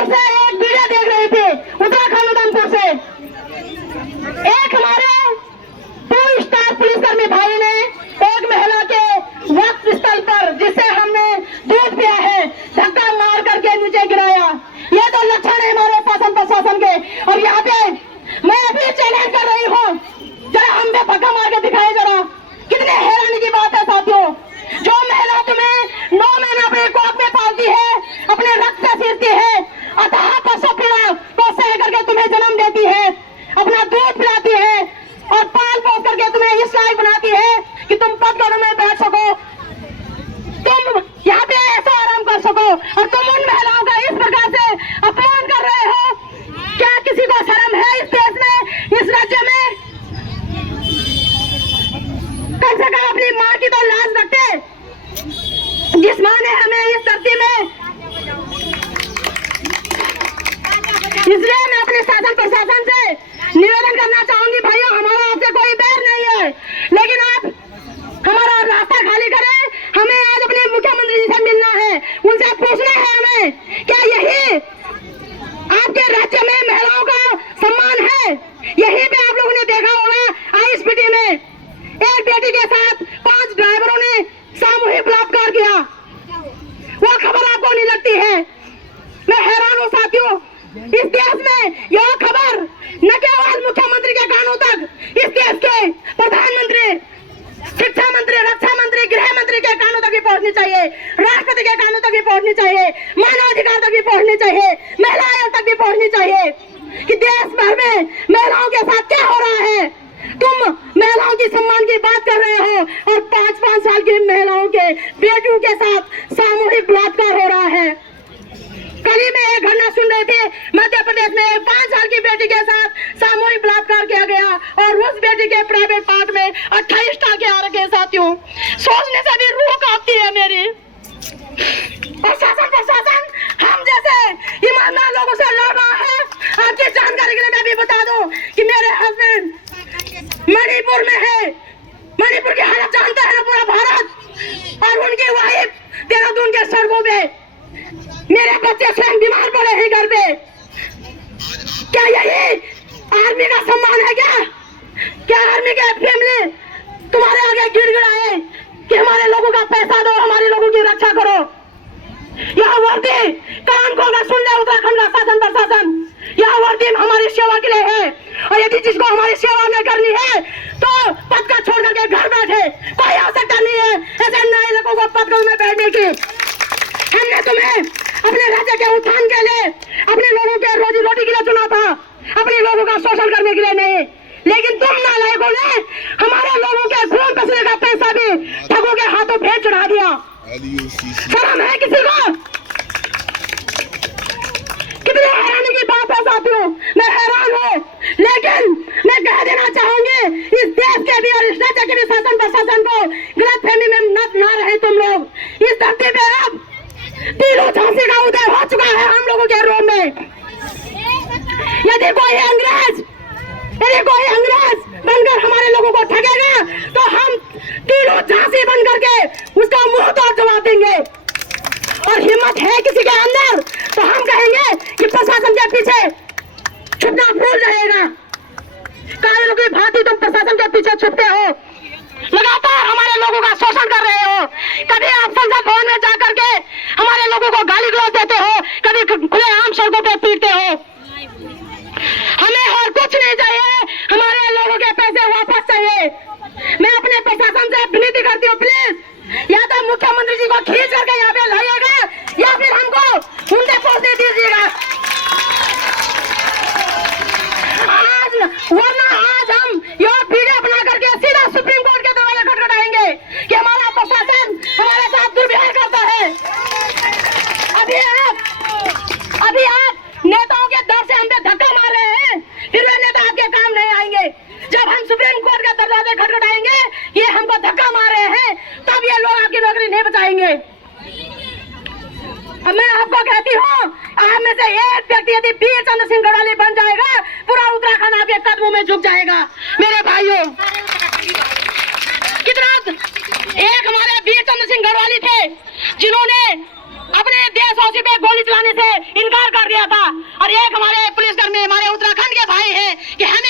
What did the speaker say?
उधमपुर से एक वीडियो देख रही थी, उत्तराखंड उधमपुर से एक हमारे 2 स्टार पुलिसकर्मी भाई ने एक महिला के वक्त स्थल पर, जिससे हमने दूध पिया है, धक्का मार करके नीचे गिराया। ये तो लक्षण है हमारे शासन प्रशासन के। और यहाँ पे मैं अभी चैलेंज कर रही हूँ, जरा हम पे धक्का मार के दिखाए जरा। कितने हैरानी की बात है साथियों, जो महिला तुम्हें 9 महीना अपने कोख में पालती है, अपने रक्त से सींचती है, अथाह प्रसव पीड़ा को सह करके तुम्हें जन्म देती है, अपना दूध पिलाती है और पाल पोस करके तुम्हें इस लायक बनाती है कि तुम पदकों में बैठ सको, तुम यहाँ पे ऐसा आराम कर सको, और तुम उन महिलाओं का इस प्रकार से अपमान कर रहे हो। क्या किसी को शर्म है इस देश में, इस राज्य में? कम से कम अपनी माँ की तो लाज रखते, जिस माँ ने हमें इस धरती में। इसलिए मैं अपने शासन प्रशासन से निवेदन करना चाहूंगी, भाइयों हमारा आपसे कोई बैर नहीं है, लेकिन आप हमारा रास्ता खाली करें। हमें आज अपने मुख्यमंत्री जी से मिलना है, उनसे पूछना है हमें, क्या यही आपके राज्य में महिलाओं का सम्मान है? यहीं पे आप लोगों ने देखा होगा आईएसबीटी में एक बेटी के साथ 5 ड्राइवरों ने सामूहिक बलात्कार किया, वो खबर आपको नहीं लगती है? मैं हैरान हूँ साथियों, इस देश में यह खबर न केवल मुख्यमंत्री के कानों तक, इस देश के प्रधानमंत्री, शिक्षा मंत्री, रक्षा मंत्री, गृह मंत्री के कानों तक भी पहुंचनी चाहिए, राष्ट्रपति के कानों तक भी पहुंचनी चाहिए, मानवाधिकार तक भी पहुंचनी चाहिए, महिला आयोग तक भी पहुंचनी चाहिए कि देश भर में महिलाओं के साथ क्या हो रहा है। तुम महिलाओं की सम्मान की बात कर रहे हो और 5-5 साल की महिलाओं के बेटियों के साथ सामूहिक बलात्कार हो रहा है। कल ही में एक घटना सुन रहे थे, मध्य प्रदेश में एक 5 साल की बेटी के साथ सामूहिक बलात्कार किया गया और उस बेटी के प्राइवेट पार्ट में 28 टाके आ रखे। साथियों सोचने से भी रूह कांपती है मेरी। और शासन प्रशासन हम जैसे ईमानदार लोगों से लड़ रहा है। आपकी जानकारी के लिए मैं भी बता दूं कि मेरे हस्बैंड मणिपुर में है, मणिपुर की हालत जानता है पूरा भारत, और उनकी वाइफ देहरादून के सड़कों पे, मेरे बच्चे स्वयं बीमार पड़े हैं घर पे। क्या यही आर्मी का सम्मान है? क्या आर्मी के फैमिली तुम्हारे आगे गिड़गिड़ाए कि हमारे लोगों का पैसा दो, हमारे लोगों की रक्षा करो? यह वर्दी कान खोलकर सुन ले उत्तराखंड का शासन प्रशासन, यह वर्दी हमारी सेवा के लिए है, और यदि जिसको हमारी सेवा में करनी है तो पद का छोड़ करके घर बैठे, कोई आवश्यकता नहीं है ऐसे नए लोगों को पद में बैठने की। हमने तुम्हें अपने राज्य के उत्थान के लिए, अपने लोगों के रोजी रोटी के लिए चुना था, अपने लोगों का शोषण करने के लिए नहीं। लेकिन तुम नालायकों ने हमारे लोगों के खून पसीने का पैसा भी ठगों के हाथों भेंट चढ़ा दिया। शर्म है किसी को? कितनी हैरानी की बात है साथियों, मैं हैरान हूँ। लेकिन मैं कह देना चाहूंगी इस देश के भी और इस राज्य के भी शासन प्रशासन को गलतफहमी में न रहे तुम लोग। इस धरती पे अब तीनों झांसी का उदय हो चुका है हम लोगों के रूप में। यदि कोई अंग्रेज बनकर हमारे लोगों को ठगेगा तो हम तीनों झांसी बन करके उसका मुंह तोड़ जवाब देंगे। और हिम्मत है किसी के अंदर तो हम कहेंगे कि प्रशासन के पीछे छुपना भूल जाएगा। कायरों की भांति तुम प्रशासन के पीछे छुपते हो, लगातार हमारे लोगों का शोषण कर रहे हो। कभी आप संसद भवन में जाकर के हमारे लोगों को गाली गलौज देते हो, कभी खुलेआम सड़कों पर पीटते हो। हमें और कुछ नहीं चाहिए, हमारे लोगों के पैसे वापस चाहिए। मैं अपने प्रशासन से विनती करती हूँ, प्लीज या तो मुख्यमंत्री जी को खींच करके यहाँ पे लाइएगा या फिर हमको उनसे पहुंचने दीजिएगा। वरना आज हम यह वीडियो बना करके सीधा सुप्रीम कोर्ट के दरवाजे खटखटाएंगे कि हमारा प्रशासन हमारे साथ दुर्व्यवहार करता है। अभी आप नेताओं के डर से हम पे धक्का मार रहे हैं, फिर वे नेता आपके काम नहीं आएंगे। जब हम सुप्रीम कोर्ट के दरवाजे खटखटाएंगे ये हमको धक्का मार रहे हैं, तब ये लोग आपकी नौकरी नहीं बचाएंगे। अब मैं आपको कहती हूँ, आप में से एक व्यक्ति यदि वीर चंद्र सिंह गढ़वाली बन जाएगा, पूरा उत्तराखंड आपके कदमों में झुक जाएगा। मेरे भाइयों, कितना एक हमारे वीर चंद्र सिंह गढ़वाली थे जिन्होंने अपने देशवासी पे गोली चलाने से इनकार कर दिया था। और एक हमारे पुलिसकर्मी हमारे उत्तराखंड के भाई हैं कि हमें